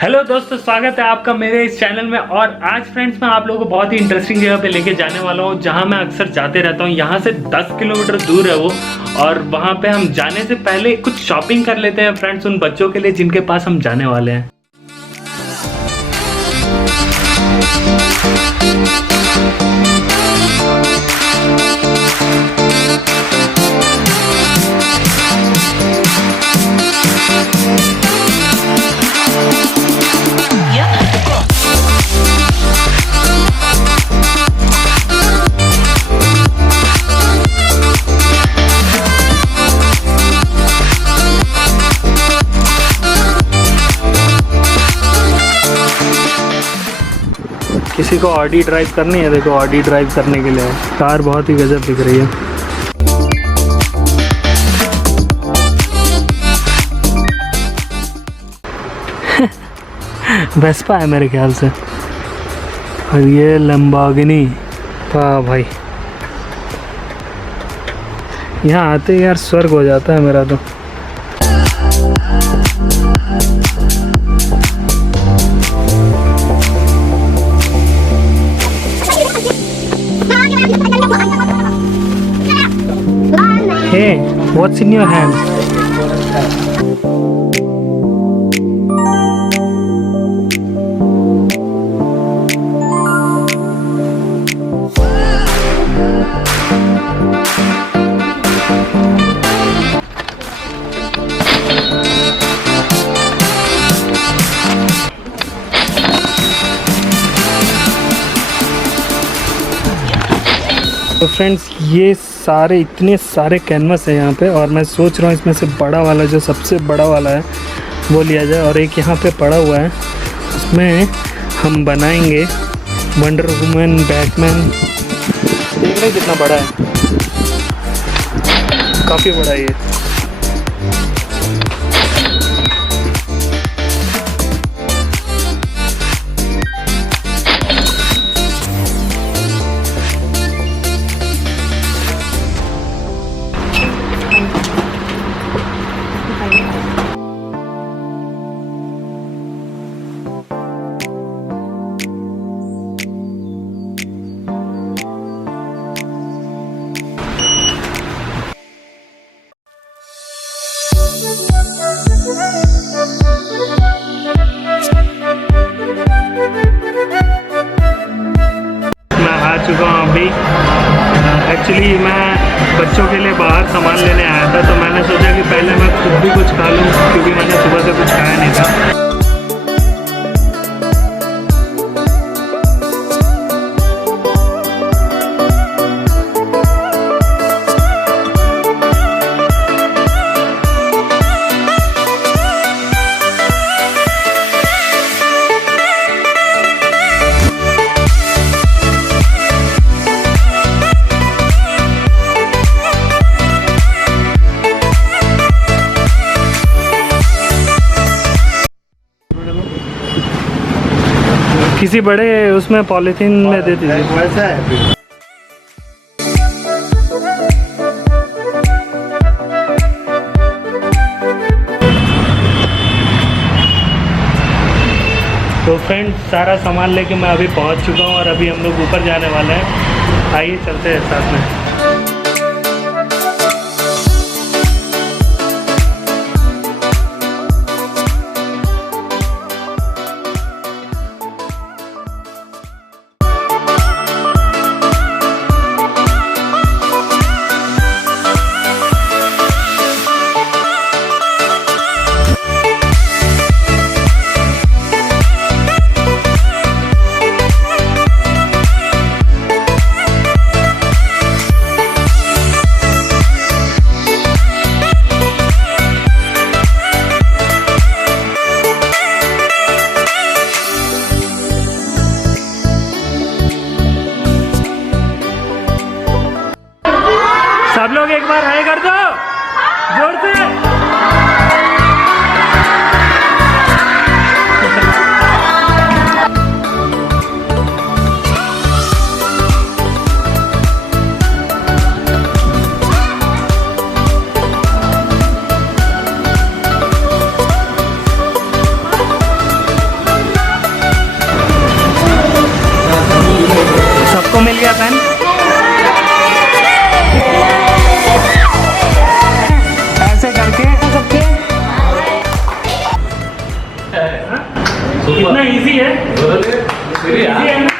हेलो दोस्तों, स्वागत है आपका मेरे इस चैनल में। और आज फ्रेंड्स मैं आप लोगों को बहुत ही इंटरेस्टिंग जगह पे लेके जाने वाला हूँ, जहाँ मैं अक्सर जाते रहता हूँ। यहाँ से 10 किलोमीटर दूर है वो, और वहाँ पे हम जाने से पहले कुछ शॉपिंग कर लेते हैं फ्रेंड्स, उन बच्चों के लिए जिनके पास हम जाने वाले हैं। किसी को ऑडी ड्राइव करनी है, देखो ऑडी ड्राइव करने के लिए कार बहुत ही गजब दिख रही है। वेस्पा है मेरे ख्याल से, और ये लंबोर्गिनी। वाह भाई, यहाँ आते यार स्वर्ग हो जाता है मेरा तो। Hey, what's in your hand? तो फ्रेंड्स, ये सारे इतने सारे कैनवस है यहाँ पे, और मैं सोच रहा हूँ इसमें से बड़ा वाला, जो सबसे बड़ा वाला है वो लिया जाए। और एक यहाँ पे पड़ा हुआ है, उसमें हम बनाएंगे वंडर वुमन, बैटमैन। देख रहे कितना बड़ा है, काफ़ी बड़ा है ये। मैं आ चुका हूँ अभी। एक्चुअली मैं बच्चों के लिए बाहर सामान लेने आया था, तो मैंने सोचा कि पहले मैं खुद भी कुछ खा लूँ, क्योंकि मैंने सुबह से कुछ खाया नहीं था। किसी बड़े उसमें पॉलीथीन में दे दीजिए। वैसा है। तो फ्रेंड्स, सारा सामान लेके मैं अभी पहुंच चुका हूं, और अभी हम लोग ऊपर जाने वाले हैं। आइए चलते हैं साथ में। गया पेन। ऐसे करके कितना इजी है, इजी है ना?